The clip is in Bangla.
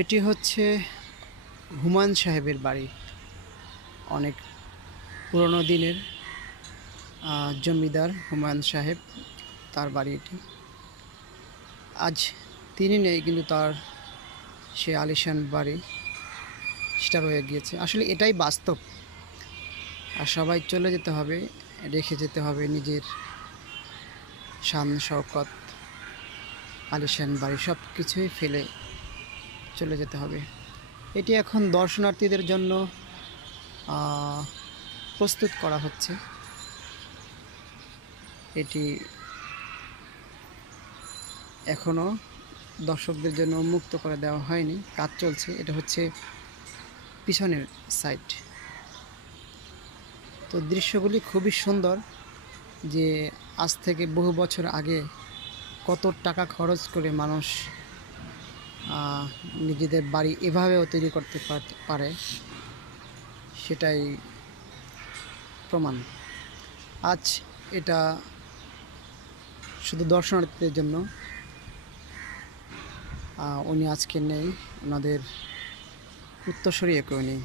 এটি হচ্ছে হুমায়ুন সাহেবের বাড়ি। অনেক পুরনো দিনের জমিদার হুমায়ুন সাহেব, তার বাড়ি এটি। আজ তিনি নেই, কিন্তু তার সে আলিশান বাড়ি সেটা রয়ে গিয়েছে। আসলে এটাই বাস্তব। আর সবাই চলে যেতে হবে, রেখে যেতে হবে নিজের শান শওকত, আলিশান বাড়ি সব কিছুই ফেলে চলে যেতে হবে। এটি এখন দর্শনার্থীদের জন্য প্রস্তুত করা হচ্ছে। এটি এখনও দর্শকদের জন্য উন্মুক্ত করে দেওয়া হয়নি, কাজ চলছে। এটা হচ্ছে পিছনের সাইড। তো দৃশ্যগুলি খুবই সুন্দর, যে আজ থেকে বহু বছর আগে কত টাকা খরচ করে মানুষ নিজেদের বাড়ি এভাবেও তৈরি করতে পারে, সেটাই প্রমাণ। আজ এটা শুধু দর্শনার্থীদের জন্য। উনি আজকে নেই, ওনাদের উত্তরসূরিও কেউ নেই।